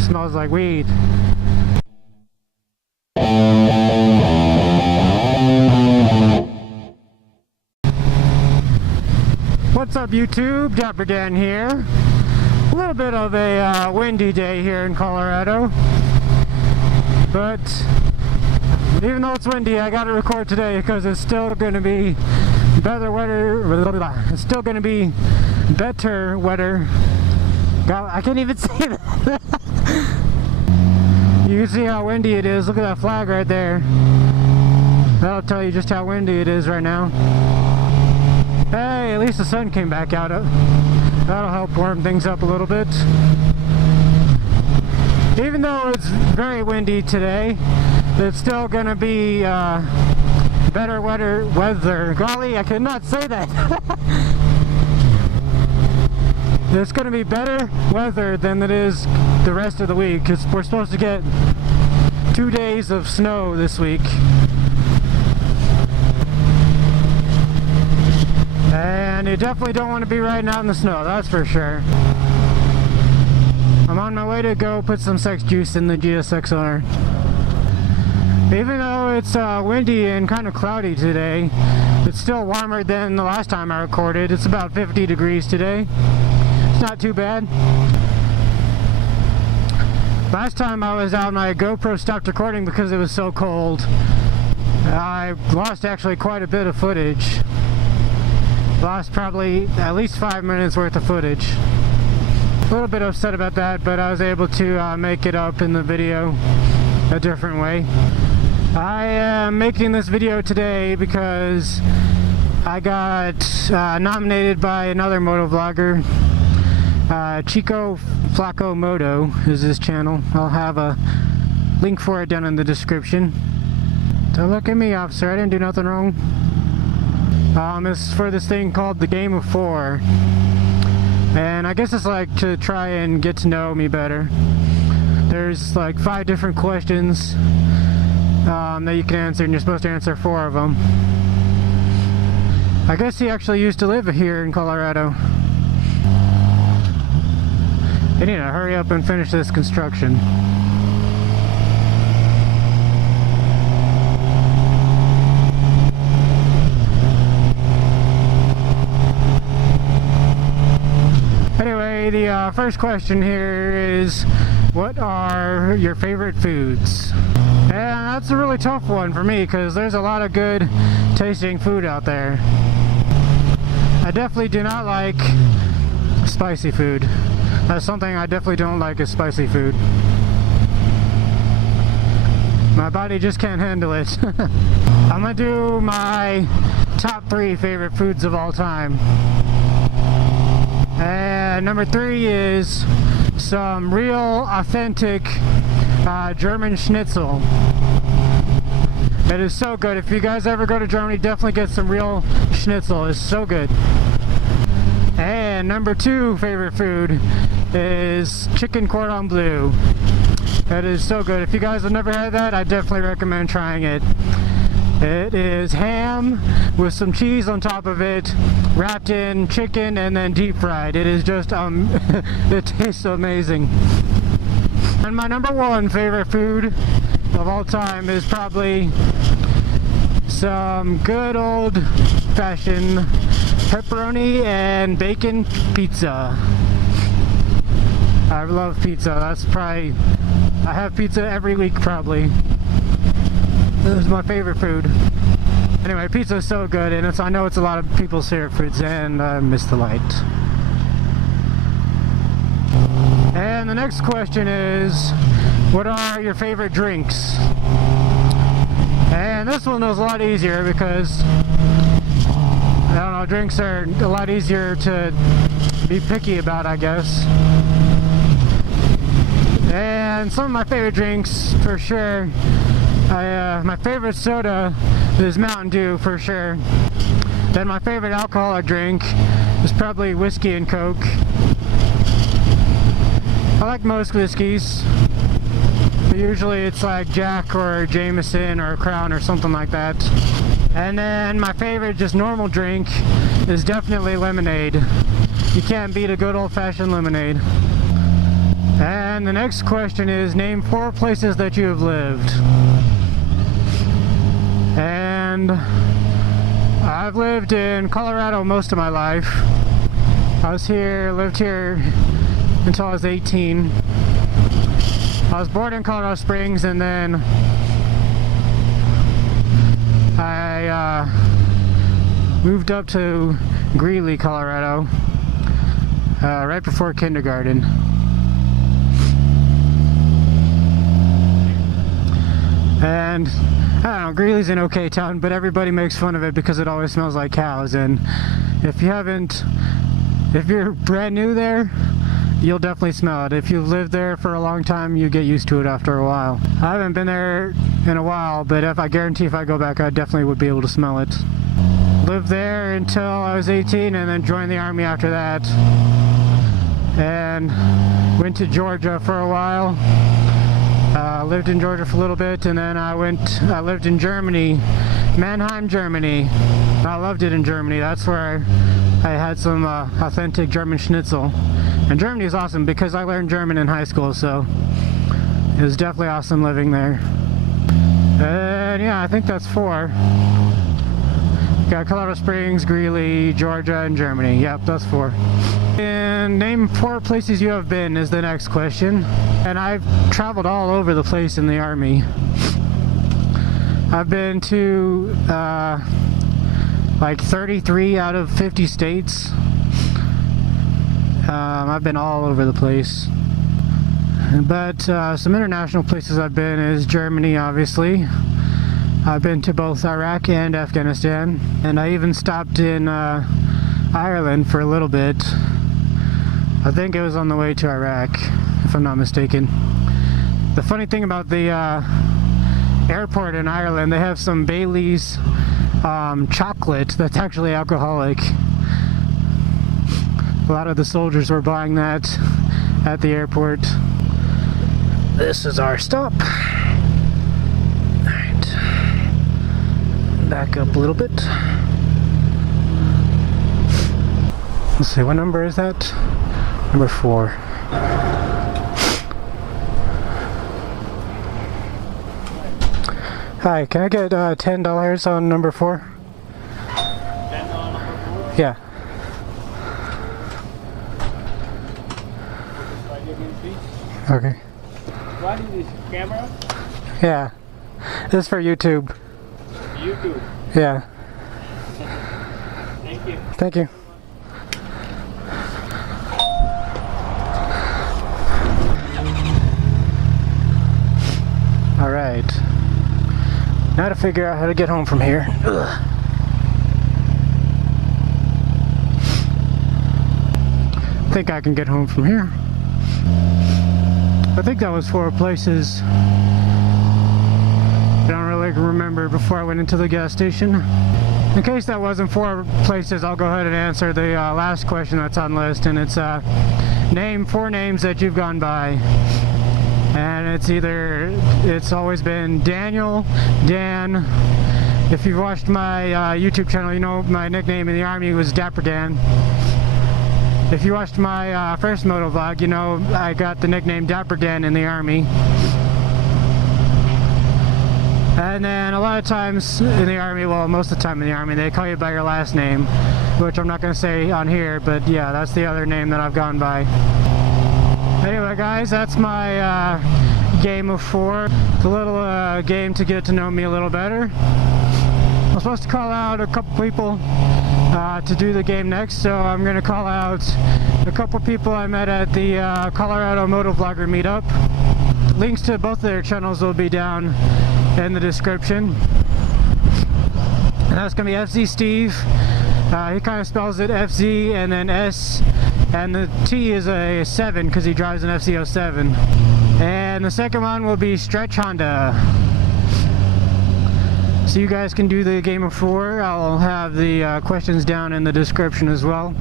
Smells like weed. What's up YouTube? DapperxDan here. A little bit of a windy day here in Colorado, but even though it's windy, I gotta record today because it's still gonna be better weather. It's still gonna be better weather. God, I can't even say that. You can see how windy it is. Look at that flag right there. That'll tell you just how windy it is right now. Hey, at least the sun came back out. That'll help warm things up a little bit. Even though it's very windy today, it's still gonna be better weather. Golly, I could not say that. It's gonna be better weather than it is the rest of the week, because we're supposed to get 2 days of snow this week. And you definitely don't want to be riding out in the snow, that's for sure. I'm on my way to go put some sex juice in the GSX owner. Even though it's windy and kind of cloudy today, it's still warmer than the last time I recorded. It's about 50 degrees today. It's not too bad. Last time I was out, my GoPro stopped recording because it was so cold. I lost actually quite a bit of footage. Lost probably at least 5 minutes worth of footage. A little bit upset about that, but I was able to make it up in the video a different way. I am making this video today because I got nominated by another motovlogger. Chico Flaco Moto is his channel. I'll have a link for it down in the description. Don't look at me, officer, I didn't do nothing wrong. It's for this thing called the Game of 4, and I guess it's like to try and get to know me better. There's like 5 different questions that you can answer, and you're supposed to answer 4 of them. I guess he actually used to live here in Colorado. They need to hurry up and finish this construction. Anyway, the first question here is, what are your favorite foods? And that's a really tough one for me because there's a lot of good tasting food out there. I definitely do not like spicy food. That's something I definitely don't like, is spicy food. My body just can't handle it. I'm gonna do my top 3 favorite foods of all time. And number 3 is some real authentic German schnitzel. It is so good. If you guys ever go to Germany, definitely get some real schnitzel. It's so good. And number 2 favorite food is chicken cordon bleu. That is so good. If you guys have never had that, I definitely recommend trying it. It is ham with some cheese on top of it, wrapped in chicken and then deep fried. It is just, it tastes amazing. And my number 1 favorite food of all time is probably some good old fashioned pepperoni and bacon pizza. I love pizza. That's probably, I have pizza every week probably. This is my favorite food. Anyway, pizza is so good, and I know it's a lot of people's favorite foods, and I miss the light. And the next question is, what are your favorite drinks? And this one is a lot easier because, I don't know, drinks are a lot easier to be picky about, I guess. And some of my favorite drinks, for sure, my favorite soda is Mountain Dew, for sure. Then my favorite alcoholic drink is probably whiskey and Coke. I like most whiskeys. Usually it's like Jack or Jameson or Crown or something like that. And then my favorite just normal drink is definitely lemonade. You can't beat a good old-fashioned lemonade. And the next question is, name 4 places that you have lived. And I've lived in Colorado most of my life. Lived here until I was 18. I was born in Colorado Springs, and then I moved up to Greeley, Colorado, right before kindergarten. And I don't know, Greeley's an okay town, but everybody makes fun of it because it always smells like cows. And if you're brand new there, you'll definitely smell it. If you've lived there for a long time, you get used to it after a while. I haven't been there in a while, but I guarantee if I go back, I definitely would be able to smell it. Lived there until I was 18, and then joined the Army after that. And went to Georgia for a while. Lived in Georgia for a little bit, and then I lived in Germany, Mannheim, Germany. I loved it in Germany. That's where I had some authentic German schnitzel. And Germany is awesome because I learned German in high school, so it was definitely awesome living there. And yeah, I think that's 4. Got Colorado Springs, Greeley, Georgia, and Germany. Yep, that's 4. And name 4 places you have been is the next question. And I've traveled all over the place in the Army. I've been to like 33 out of 50 states. I've been all over the place. But some international places I've been is Germany, obviously. I've been to both Iraq and Afghanistan. And I even stopped in Ireland for a little bit. I think it was on the way to Iraq, if I'm not mistaken. The funny thing about the airport in Ireland, they have some Bailey's chocolate that's actually alcoholic. A lot of the soldiers were buying that at the airport. This is our stop. Alright. Back up a little bit. Let's see, what number is that? Number 4. Hi, can I get $10 on number 4? $10 number 4? Yeah. Okay. What is this camera? Yeah. This is for YouTube. YouTube? Yeah. Thank you. Thank you. Alright. Now to figure out how to get home from here. Ugh. I think I can get home from here. I think that was 4 places. I don't really remember before I went into the gas station. In case that wasn't 4 places, I'll go ahead and answer the last question that's on the list, and it's name 4 names that you've gone by. And it's always been Daniel, Dan. If you've watched my YouTube channel, you know my nickname in the Army was DapperxDan. If you watched my first motovlog, you know I got the nickname DapperxDan in the Army. And then a lot of times in the Army, well, most of the time in the Army, they call you by your last name, which I'm not going to say on here, but yeah, that's the other name that I've gone by. Anyway, guys, that's my game of 4. It's a little game to get to know me a little better. I'm supposed to call out a couple people to do the game next, so I'm going to call out a couple people I met at the Colorado Motovlogger meetup. Links to both of their channels will be down in the description. And that's going to be FZ Steve. He kind of spells it FZ and then S, and the T is a 7 because he drives an FZ07. And the second one will be Strech Honda. So you guys can do the game of 4. I'll have the questions down in the description as well.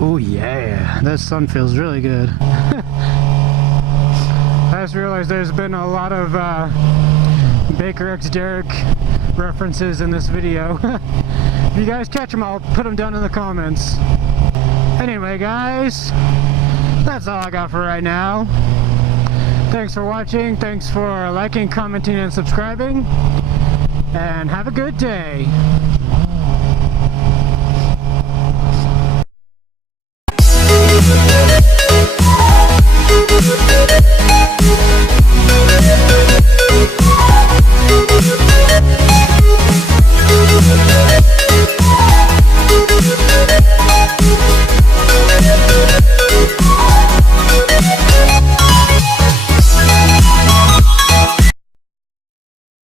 Oh yeah, that sun feels really good. I just realized there's been a lot of Baker X Derek references in this video. If you guys catch them, I'll put them down in the comments. Anyway, guys, that's all I got for right now. Thanks for watching, thanks for liking, commenting, and subscribing, and have a good day.